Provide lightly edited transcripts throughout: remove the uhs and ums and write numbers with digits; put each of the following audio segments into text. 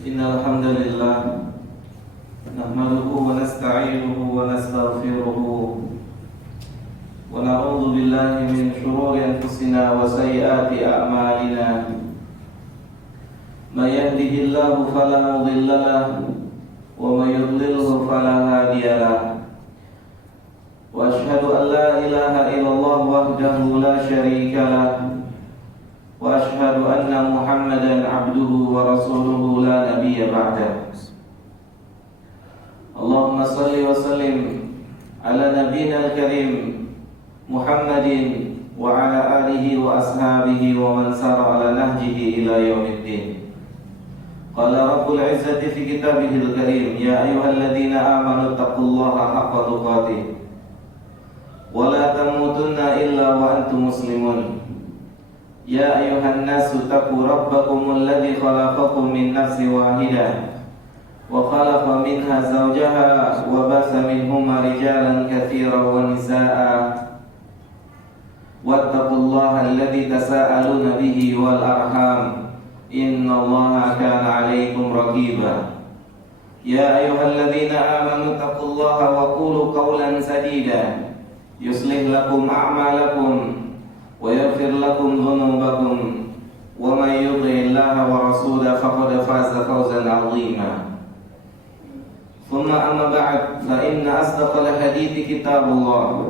Innal hamdalillah nahmaduhu wa nasta'inuhu wa nastaghfiruhu wa na'udzu billahi min shururi anfusina wa sayyiati a'malina. May yahdihillahu fala mudilla lahu wa may yudlilhu fala hadiya lahu. Wa asyhadu an la ilaha illallah wahdahu la syarika lahu wa asyhadu anna Muhammadan abduhu wa rasuluhu la nabiyya ba'dah. Allahumma salli wa sallim ala nabiyyina al-karim Muhammadin wa ala alihi wa ashabihi wa man sara ala nahjihi ila yaumiddin. Qala Rabbul Izzati fi kitabihil karim, ya ayyuhalladzina amanu taqullaha haqqa tuqatih wa la tamutunna illa wa antum muslimun. Ya ayuhan nasu taqu rabbakumul ladzi khalaqakum min nafsin wahidah wa khalaqa minha zawjaha wa basa minhuma rijalan katsiran wa nisaa'a wattaqullaha alladzi tasaaluna bihi wal arham innallaha kana 'alaikum raqiba. Ya ayyuhalladzina amanu taqullaha wa qulu qawlan sadida yuslih lakum a'malakum wa yaghfir lakum dhunubakum wa may yuti'illaha wa rasulahu faqad faza fawzan 'azima. Thumma amma ba'd, fa inna asdaqal hadithi kitabullah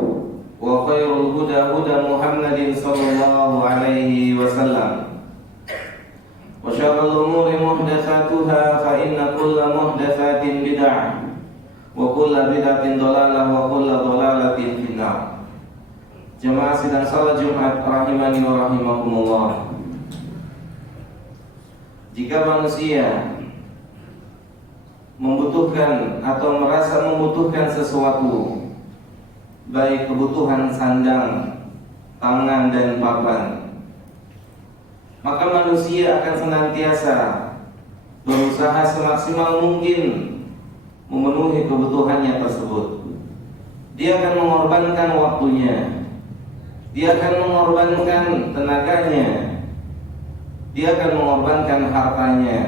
wa khairul huda huda Muhammadin sallallahu alaihi wasallam wa syarrul umuri muhdatsatuha fa inna kulla muhdatsatin bid'ah wa kulla bid'atin dhalalah wa kulla dhalalatin finnar. Jemaah sidang salat Jumat rahimani wa rahimakumullah. Jika manusia membutuhkan atau merasa membutuhkan sesuatu, baik kebutuhan sandang, pangan dan papan, maka manusia akan senantiasa berusaha semaksimal mungkin memenuhi kebutuhannya tersebut. Dia akan mengorbankan waktunya, dia akan mengorbankan tenaganya, dia akan mengorbankan hartanya,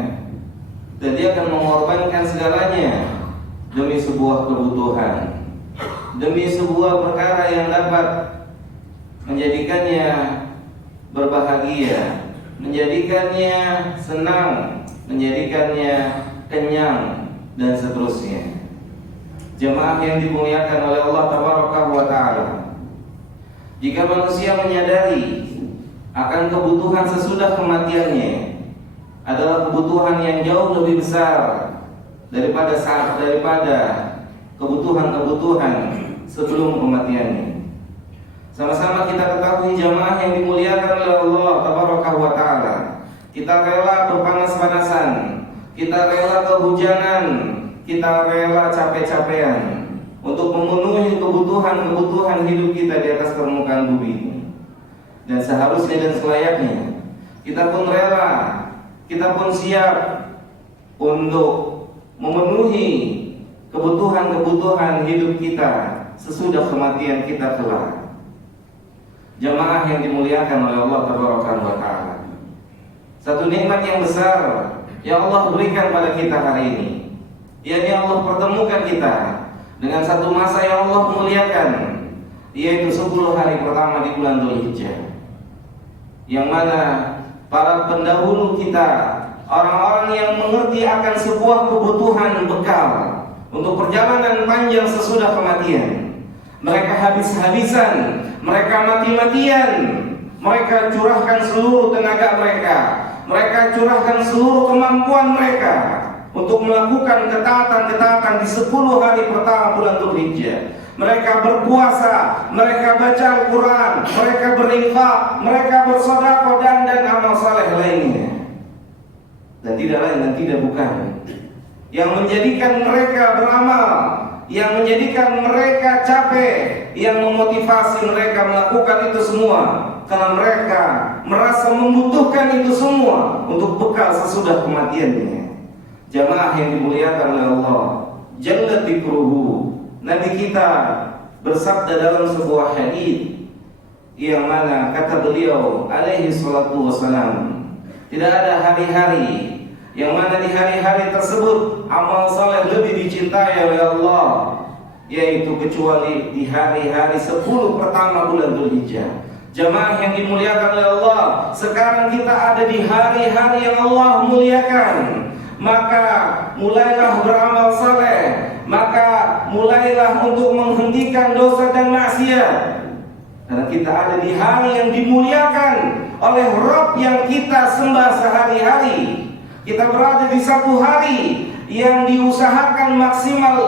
dan dia akan mengorbankan segalanya demi sebuah kebutuhan, demi sebuah perkara yang dapat menjadikannya berbahagia, menjadikannya senang, menjadikannya kenyang, dan seterusnya. Jemaah yang dimuliakan oleh Allah Tabaraka wa Ta'ala, jika manusia menyadari akan kebutuhan sesudah kematiannya adalah kebutuhan yang jauh lebih besar daripada kebutuhan-kebutuhan sebelum kematiannya. Sama-sama kita ketahui jamaah yang dimuliakan oleh Allah Tabaraka wa Ta'ala, kita rela berpanas-panasan, kita rela kehujanan, kita rela capek-capean untuk memenuhi kebutuhan-kebutuhan hidup kita di atas permukaan bumi. Dan seharusnya dan selayaknya kita pun rela, kita pun siap untuk memenuhi kebutuhan-kebutuhan hidup kita sesudah kematian kita kelak. Jamaah yang dimuliakan oleh Allah Tabaraka wa Ta'ala, satu nikmat yang besar yang Allah berikan pada kita hari ini, yakni Allah pertemukan kita dengan satu masa yang Allah muliakan, yaitu 10 hari pertama di bulan Dzulhijjah, yang mana para pendahulu kita, orang-orang yang mengerti akan sebuah kebutuhan bekal untuk perjalanan panjang sesudah kematian, mereka habis-habisan, mereka mati-matian, mereka curahkan seluruh tenaga mereka, mereka curahkan seluruh kemampuan mereka untuk melakukan ketaatan-ketaatan di 10 hari pertama bulan Dzulhijjah. Mereka berpuasa, mereka baca Al-Quran, mereka berinfak, mereka bersedekah dan amal saleh lainnya. Dan tidak lain dan tidak bukan yang menjadikan mereka beramal, yang menjadikan mereka capek, yang memotivasi mereka melakukan itu semua karena mereka merasa membutuhkan itu semua untuk bekal sesudah kematiannya. Jamaah yang dimuliakan oleh Allah Jalla dzikruhu, Nabi kita bersabda dalam sebuah hadis yang mana kata beliau alaihi salatu wassalam, tidak ada hari-hari yang mana di hari-hari tersebut amal saleh lebih dicintai oleh Allah, yaitu kecuali di hari-hari 10 pertama bulan Dzulhijjah. Jamaah yang dimuliakan oleh Allah, sekarang kita ada di hari-hari yang Allah muliakan. Maka mulailah beramal saleh, maka mulailah untuk menghentikan dosa dan maksiat. Karena kita ada di hari yang dimuliakan oleh Rabb yang kita sembah sehari-hari. Kita berada di satu hari yang diusahakan maksimal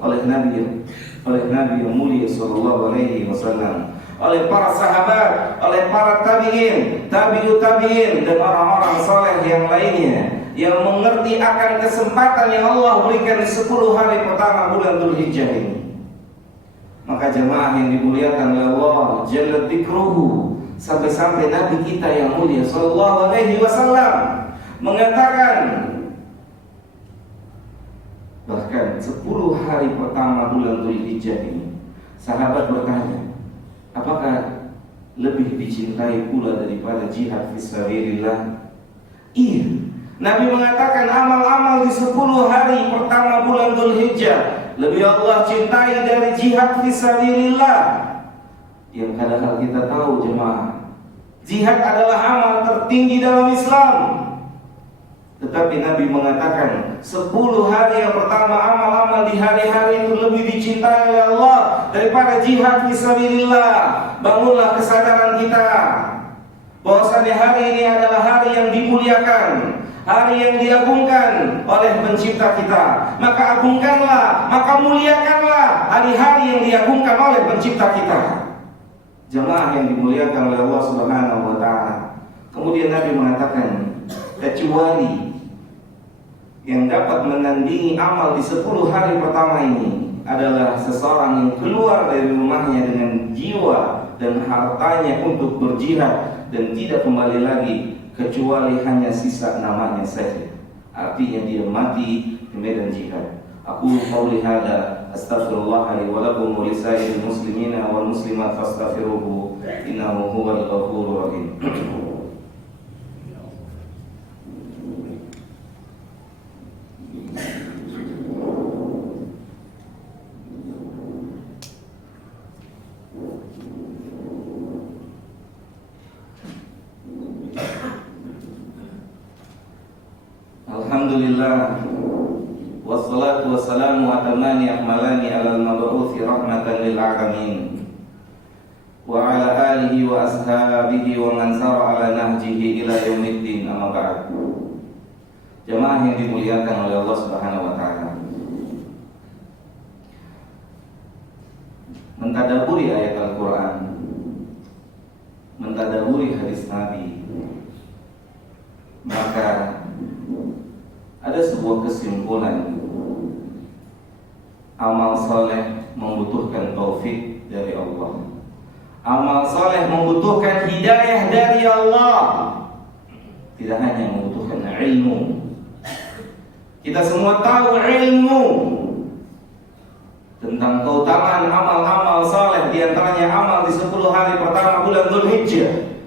oleh Nabi yang mulia sallallahu alaihi wasallam, oleh para sahabat, oleh para tabi'in, tabi'ut tabi'in, dan orang-orang saleh yang lainnya yang mengerti akan kesempatan yang Allah berikan di 10 hari pertama bulan Dzulhijjah ini. Maka jemaah yang dimuliakan oleh Allah jalla dzikruhu, sampai-sampai Nabi kita yang mulia sallallahu alaihi wasallam mengatakan, bahkan 10 hari pertama bulan Dzulhijjah ini, sahabat bertanya, apakah lebih dicintai pula daripada jihad fisabilillah? Iya. Nabi mengatakan amal-amal di 10 hari pertama bulan Dzulhijjah lebih Allah cintai dari jihad fisabilillah. Yang padahal kita tahu jemaah, jihad adalah amal tertinggi dalam Islam. Tetapi Nabi mengatakan 10 hari yang pertama, amal-amal di hari-hari itu lebih dicintai oleh Allah daripada jihad fisabilillah. Bangunlah kesadaran kita bahwasanya hari ini adalah hari yang dimuliakan, hari yang diagungkan oleh pencipta kita. Maka agungkanlah, maka muliakanlah hari-hari yang diagungkan oleh pencipta kita. Jemaah yang dimuliakan oleh Allah Subhanahu wa taala. Kemudian Nabi mengatakan, kecuali yang dapat menandingi amal di 10 hari pertama ini adalah seseorang yang keluar dari rumahnya dengan jiwa dan hartanya untuk berjihad dan tidak kembali lagi kecuali hanya sisa namanya saja. Artinya dia mati di medan jihad. Aku qauli hada astaghfirullah li wa lakum wa lisairil muslimina wal muslimat fastaghfiruhu innahu huwal ghafurur rahim. Alhamdulillah, wassalatu wassalamu atamani akmalani alal mab'uthi rahmatan lil alamin wa ala alihi wa ashabihi wa man sara ala nahjihi ila yaumiddin, amma ba'd. Jemaah yang dimuliakan oleh Allah Subhanahu wa taala, mentadaburi ayat Al-Qur'an, mentadaburi hadis Nabi, maka ada sebuah kesimpulan, amal saleh membutuhkan taufik dari Allah. Amal saleh membutuhkan hidayah dari Allah. Tidak hanya membutuhkan ilmu. Kita semua tahu ilmu tentang keutamaan amal-amal saleh, di antaranya amal di 10 hari pertama bulan Dzulhijjah.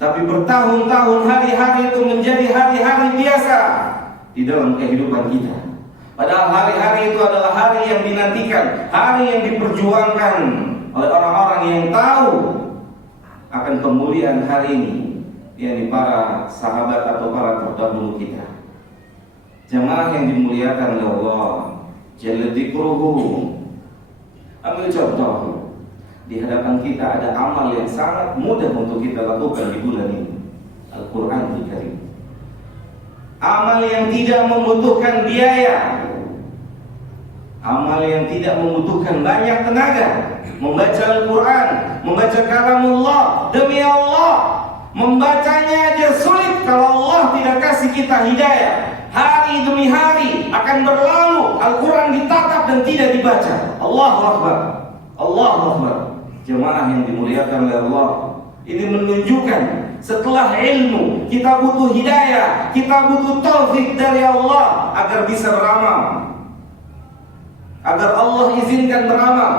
Tapi bertahun-tahun hari-hari itu menjadi hari-hari biasa di dalam kehidupan kita. Padahal hari-hari itu adalah hari yang dinantikan, hari yang diperjuangkan oleh orang-orang yang tahu akan kemuliaan hari ini, yakni para sahabat atau para terdahulu kita. Jemaah yang dimuliakan oleh Allah jalla dzikruhu. Ambil contoh, di hadapan kita ada amal yang sangat mudah untuk kita lakukan di bulan ini, Al-Qur'anul Karim. Amal yang tidak membutuhkan biaya, amal yang tidak membutuhkan banyak tenaga. Membaca Al-Quran, membaca kalamullah, demi Allah, membacanya aja sulit kalau Allah tidak kasih kita hidayah. Hari demi hari akan berlalu, Al-Quran ditatap dan tidak dibaca. Allahu Akbar, Allahu Akbar. Jemaah yang dimuliakan oleh Allah, ini menunjukkan setelah ilmu kita butuh hidayah, kita butuh taufik dari Allah agar bisa beramal, agar Allah izinkan beramal.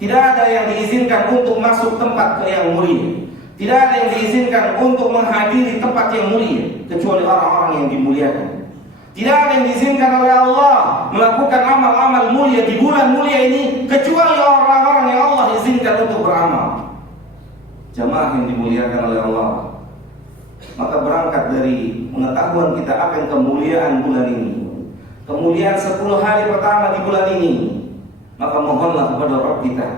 Tidak ada yang diizinkan untuk masuk tempat yang mulia, tidak ada yang diizinkan untuk menghadiri tempat yang mulia kecuali orang-orang yang dimuliakan. Tidak ada yang diizinkan oleh Allah melakukan amal-amal mulia di bulan mulia ini kecuali orang-orang yang Allah izinkan untuk beramal. Jamaah yang dimuliakan oleh Allah, maka berangkat dari pengetahuan kita akan kemuliaan bulan ini, kemuliaan 10 hari pertama di bulan ini, maka mohonlah kepada Rabb kita,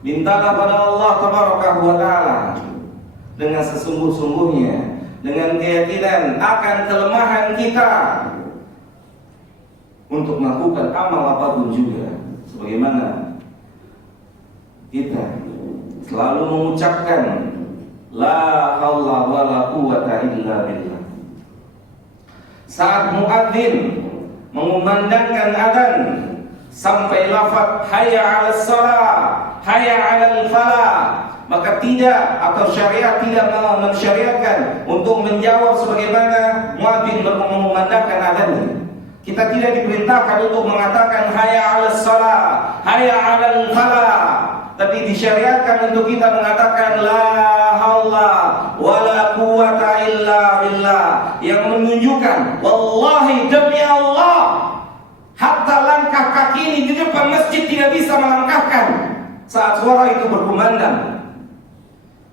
mintalah pada Allah Tabaraka wa Ta'ala dengan sesungguh-sungguhnya, dengan keyakinan akan kelemahan kita untuk melakukan amal apapun juga, sebagaimana kita selalu mengucapkan la haula wala quwwata illa billah. Saat muadzin mengumandangkan adzan sampai lafaz hayya 'alas shalah, hayya 'alal falah, maka tidak, atau syariat tidak mensyariatkan untuk menjawab sebagaimana muadzin mengumandangkan adzan. Kita tidak diperintahkan untuk mengatakan hayya 'alas shalah, hayya 'alal falah, tapi disyariatkan untuk kita mengatakan la haula wala quwwata illa billah, yang menunjukkan wallahi demi Allah, hatta langkah kaki ini di depan masjid tidak bisa melangkahkan saat suara itu berkumandang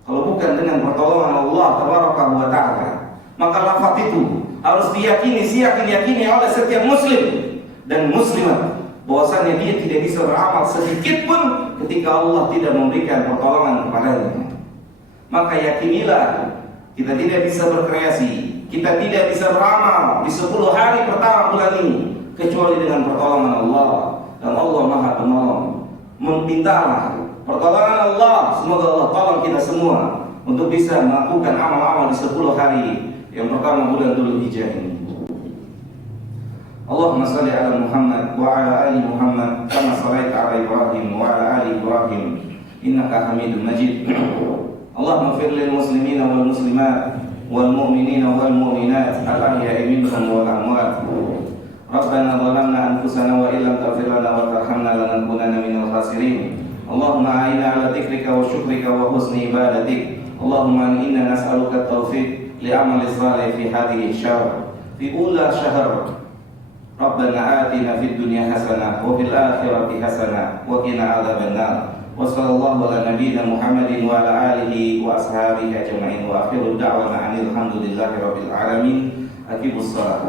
kalau bukan dengan pertolongan Allah Tabaraka wa Ta'ala. Maka lafaz itu harus diyakini, yakini oleh setiap muslim dan muslimat bahwasanya dia tidak bisa beramal sedikit pun ketika Allah tidak memberikan pertolongan kepadanya. Maka yakinilah kita tidak bisa berkreasi, kita tidak bisa beramal di 10 hari pertama bulan ini kecuali dengan pertolongan Allah, dan Allah Maha Penolong. Memintalah pertolongan Allah, semoga Allah tolong kita semua untuk bisa melakukan amal-amal di 10 hari yang pertama bulan Dzulhijjah ini. Allahumma salli ala Muhammad wa ala ali Muhammad kama shallaita ala Ibrahim wa ala ali Ibrahim innaka Hamidum Majid. Allahumma ighfir lil muslimina wal muslimat wal mu'minina wal mu'minat al-ahya'i minhum wal amwat. Rabbana zalamna anfusana wa illam taghfir lana wa tarhamna lanakunanna minal khasirin. Allahumma a'inna ala dzikrika wa syukrika wa husni ibadatik. Allahumma inna nas'aluka at-tawfiq li'amali salih fi hadhihi asy-syahr fi ula syahr. Rabbana atina fid dunya hasanah wa fil akhirati hasanah wa qina adzabannar. Wa sallallahu ala nabiyyina Muhammadin wa ala alihi wa ashabihi ajma'in wa akhiru da'wana alhamdulillahi rabbil alamin. Aqibus shalah.